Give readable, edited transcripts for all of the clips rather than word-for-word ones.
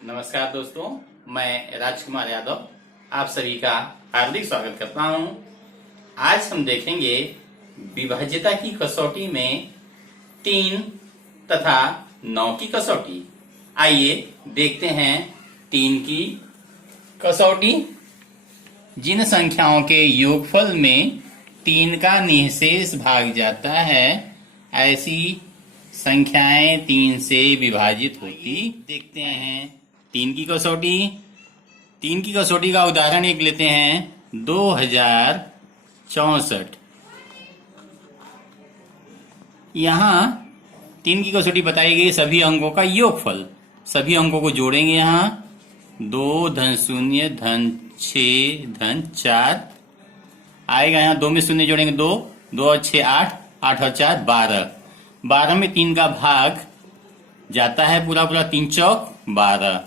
नमस्कार दोस्तों, मैं राजकुमार यादव आप सभी का हार्दिक स्वागत करता हूं। आज हम देखेंगे विभाज्यता की कसौटी में 3 तथा 9 की कसौटी। आइए देखते हैं 3 की कसौटी। जिन संख्याओं के योगफल में 3 का निःशेष भाग जाता है, ऐसी संख्याएं 3 से विभाजित होती देखते हैं। 3 की कसौटी। 3 की कसौटी का उदाहरण एक लेते हैं, 2064। यहां 3 की कसौटी बताई गई सभी अंकों का योगफल। सभी अंकों को जोड़ेंगे। यहां 2 धन 0 धन 6 धन 4 आएगा। यहां 2 में 0 जोड़ेंगे, 2 2 और 6 8, 8 और 4 12। 12 में 3 का भाग जाता है पूरा पूरा, 3 चौक 12।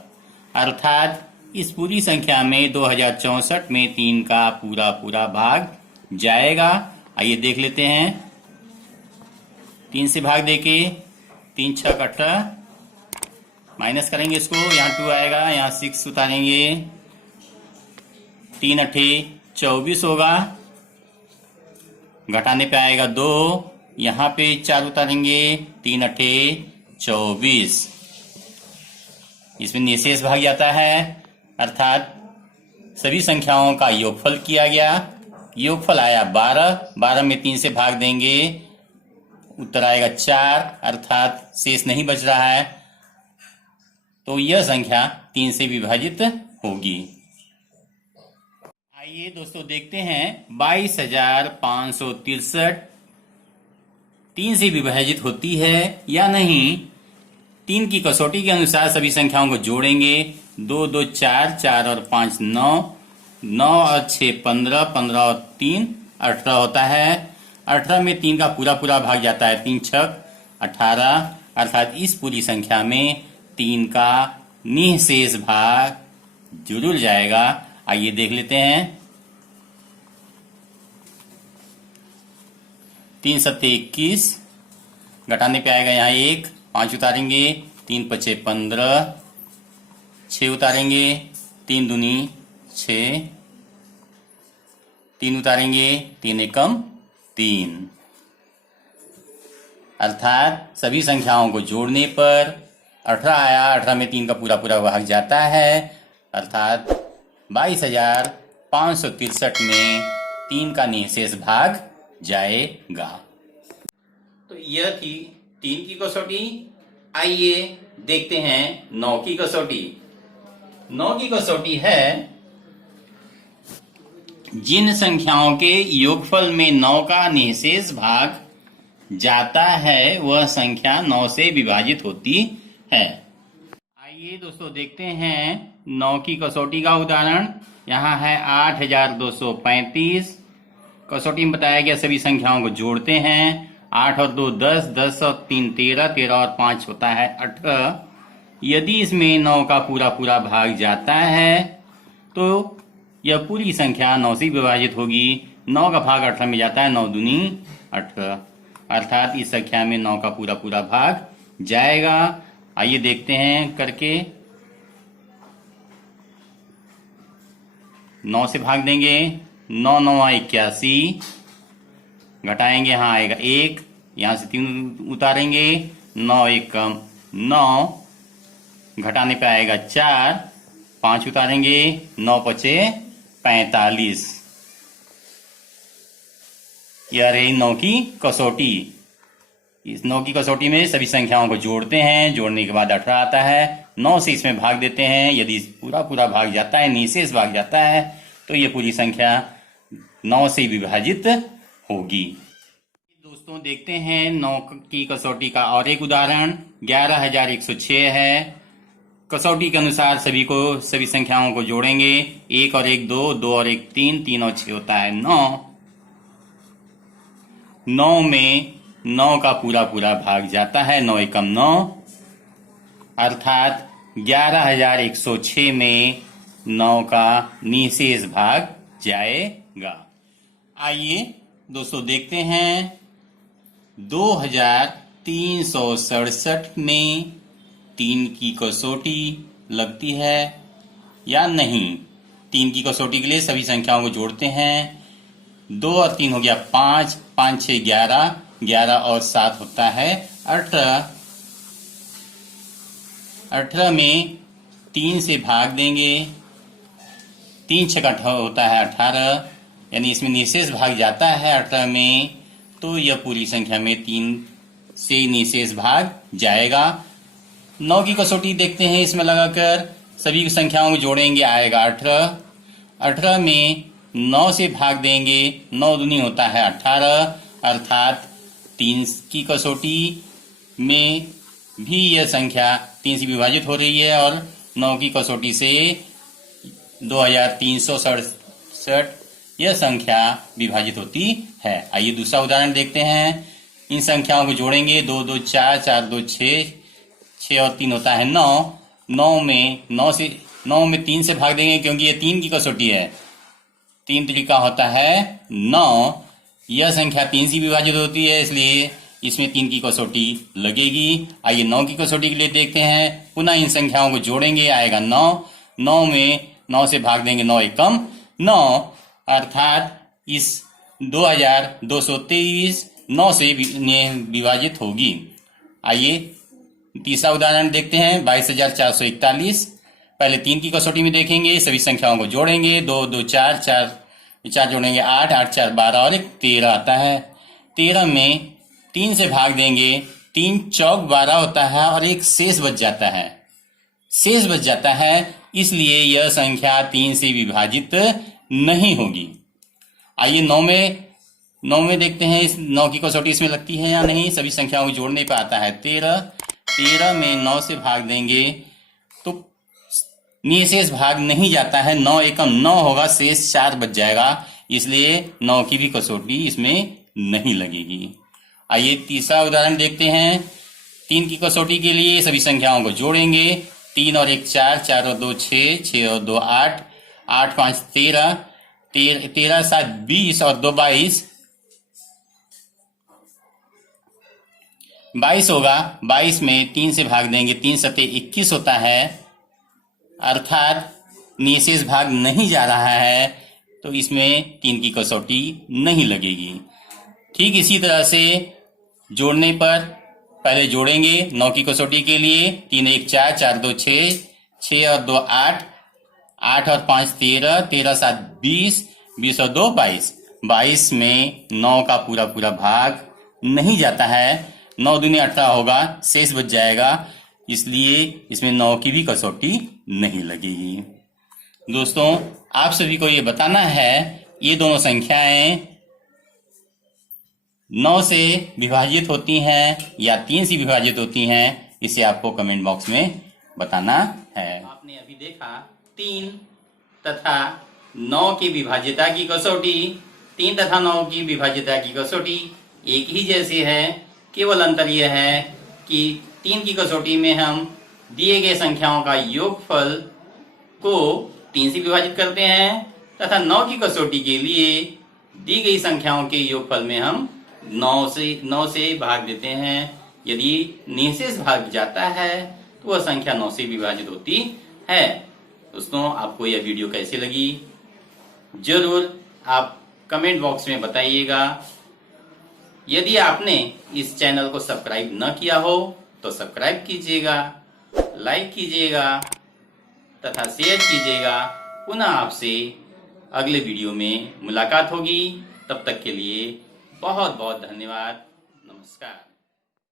अर्थात इस पूरी संख्या में 2064 में 3 का पूरा पूरा भाग जाएगा। आइए देख लेते हैं। 3 से भाग देके 3 6 18, माइनस करेंगे इसको, यहाँ 2 आएगा, यहाँ 6 उतारेंगे, 3 8 24 होगा, घटाने पे आएगा 2, यहाँ पे 4 उतारेंगे, 3 8 24। इसमें निःशेष भाग जाता है, अर्थात सभी संख्याओं का योगफल किया गया। योगफल आया 12। 12 में 3 से भाग देंगे, उत्तर आएगा 4, अर्थात शेष नहीं बच रहा है, तो यह संख्या 3 से विभाजित होगी। आइए दोस्तों देखते हैं 22,563 3 से विभाजित होती है या नहीं। 3 की कसौटी के अनुसार सभी संख्याओं को जोड़ेंगे। 2 2 4, 4 और 5 9, 9 और 6 15, 15 और 3 18 होता है। 18 में 3 का पूरा पूरा भाग जाता है, 3 6 18, अर्थात इस पूरी संख्या में 3 का निःशेष भाग जरूर जाएगा। आइए देख लेते हैं। 3 7 21, घटाने पे आएगा यहाँ 1, 5 उतारेंगे, 3 5 15, 6 उतारेंगे, 3 दूनी 6, 3 उतारेंगे, 3 एकम 3। अर्थात सभी संख्याओं को जोड़ने पर 18 आया। 18 में 3 का पूरा पूरा भाग जाता है, अर्थात 22,563 में 3 का निःशेष भाग जाएगा। तो यह थी 3 की कसौटी। आइए देखते हैं 9 की कसौटी। 9 की कसौटी है, जिन संख्याओं के योगफल में 9 का निःशेष भाग जाता है वह संख्या 9 से विभाजित होती है। आइए दोस्तों देखते हैं 9 की कसौटी का उदाहरण। यहाँ है 8235। कसौटी में बताया गया सभी संख्याओं को जोड़ते हैं। 8 और 2 10, 10 और 3 13, 13 और 5 होता है 18। यदि इसमें 9 का पूरा पूरा भाग जाता है तो यह पूरी संख्या 9 से विभाजित होगी। 9 का भाग 18 में जाता है, 9 दूनी 18, अर्थात इस संख्या में 9 का पूरा पूरा भाग जाएगा। आइए देखते हैं करके। 9 से भाग देंगे, 9 9 81, घटाएंगे, यहाँ आएगा 1, यहाँ से 3 उतारेंगे, 9 एकम 9, घटाने पे आएगा 4, 5 उतारेंगे, 9 पचे 45। यह रही 9 की कसौटी। इस 9 की कसौटी में सभी संख्याओं को जोड़ते हैं। जोड़ने के बाद 18 आता है, 9 से इसमें भाग देते हैं। यदि पूरा पूरा भाग जाता है, निःशेष भाग जाता है, तो ये पूरी संख्या 9 से विभाजित होगी। दोस्तों देखते हैं 9 की कसौटी का और एक उदाहरण। 11,106 है। कसौटी के अनुसार सभी संख्याओं को जोड़ेंगे। 1 और 1 2, 2 और 1 3, 3 और 6 होता है 9। 9 में 9 का पूरा पूरा भाग जाता है, 9 एकम 9, अर्थात 11,106 में 9 का निःशेष भाग जाएगा। आइए दोस्तों देखते हैं 2367 में 3 की कसौटी लगती है या नहीं। 3 की कसौटी के लिए सभी संख्याओं को जोड़ते हैं। 2 और 3 हो गया 5, 5 6 11, 11 और 7 होता है 18। 18 में 3 से भाग देंगे, 3 6 का होता है 18, यानी इसमें निशेष भाग जाता है 18 में, तो यह पूरी संख्या में 3 से निशेष भाग जाएगा। 9 की कसौटी देखते हैं, इसमें लगाकर सभी संख्याओं को जोड़ेंगे, आएगा 18। 18 में 9 से भाग देंगे, 9 दूनी होता है 18, अर्थात 3 की कसौटी में भी यह संख्या 3 से विभाजित हो रही है और 9 की कसौटी से 2367 यह संख्या विभाजित होती है। आइए दूसरा उदाहरण देखते हैं। इन संख्याओं को जोड़ेंगे, 2 2 4, 4 2 6, 6 और 3 होता है 9। 9 में 3 से भाग देंगे क्योंकि ये 3 की कसौटी है। 3 तरीका होता है 9। यह संख्या 3 से विभाजित होती है, इसलिए इसमें 3 की कसौटी लगेगी। आइए 9 की कसौटी के लिए देखते हैं। पुनः इन संख्याओं को जोड़ेंगे, आएगा 9। 9 में 9 से भाग देंगे, 9 एकम 9, अर्थात इस 2223 9 से विभाजित होगी। आइए तीसरा उदाहरण देखते हैं। 22,441। पहले 3 की कसौटी में देखेंगे, सभी संख्याओं को जोड़ेंगे, 2 2 4, 4 जोड़ेंगे 8, 8 4 12 और एक 13 आता है। 13 में 3 से भाग देंगे, 3 चौक 12 होता है और एक शेष बच जाता है। शेष बच जाता है, इसलिए यह संख्या 3 से विभाजित नहीं होगी। आइए 9 में देखते हैं, इस 9 की कसौटी इसमें लगती है या नहीं। सभी संख्याओं को जोड़ने पर आता है 13। 13 में 9 से भाग देंगे तो निशेष भाग नहीं जाता है, 9 एकम 9 होगा, शेष 4 बच जाएगा, इसलिए 9 की भी कसौटी इसमें नहीं लगेगी। आइए तीसरा उदाहरण देखते हैं। 3 की कसौटी के लिए सभी संख्याओं को जोड़ेंगे, 3 और 1 4, 4 और 2 6, 6 और 2 8, 8 5 13, 13 7 20 और 2 22, 22 होगा। 22 में 3 से भाग देंगे, 3 सते 21 होता है, अर्थात निशेष भाग नहीं जा रहा है, तो इसमें 3 की कसौटी नहीं लगेगी। ठीक इसी तरह से जोड़ने पर पहले जोड़ेंगे 9 की कसौटी के लिए, 3 1 4, 4 2 6, 6 और 2 8, 8 और 5 13, 13 7 20, 20 और 2 22। 22 में 9 का पूरा भाग नहीं जाता है, 9 दूनी 18 होगा, शेष बच जाएगा, इसलिए इसमें 9 की भी कसौटी नहीं लगेगी। दोस्तों आप सभी को ये बताना है, ये दोनों संख्याएं 9 से विभाजित होती हैं या 3 से विभाजित होती हैं, इसे आपको कमेंट बॉक्स में बताना है। आपने अभी देखा 3 तथा 9 की विभाज्यता की कसौटी, 3 तथा 9 की विभाज्यता की कसौटी एक ही जैसी है, केवल अंतर यह है कि 3 की कसौटी में हम दिए गए संख्याओं का योगफल को 3 से विभाजित करते हैं तथा 9 की कसौटी के लिए दी गई संख्याओं के योगफल में हम 9 से भाग देते हैं। यदि निशेष भाग जाता है तो वह संख्या 9 से विभाजित होती है। दोस्तों आपको यह वीडियो कैसी लगी जरूर आप कमेंट बॉक्स में बताइएगा। यदि आपने इस चैनल को सब्सक्राइब न किया हो तो सब्सक्राइब कीजिएगा, लाइक कीजिएगा तथा शेयर कीजिएगा। पुनः आपसे अगले वीडियो में मुलाकात होगी। तब तक के लिए बहुत बहुत धन्यवाद। नमस्कार।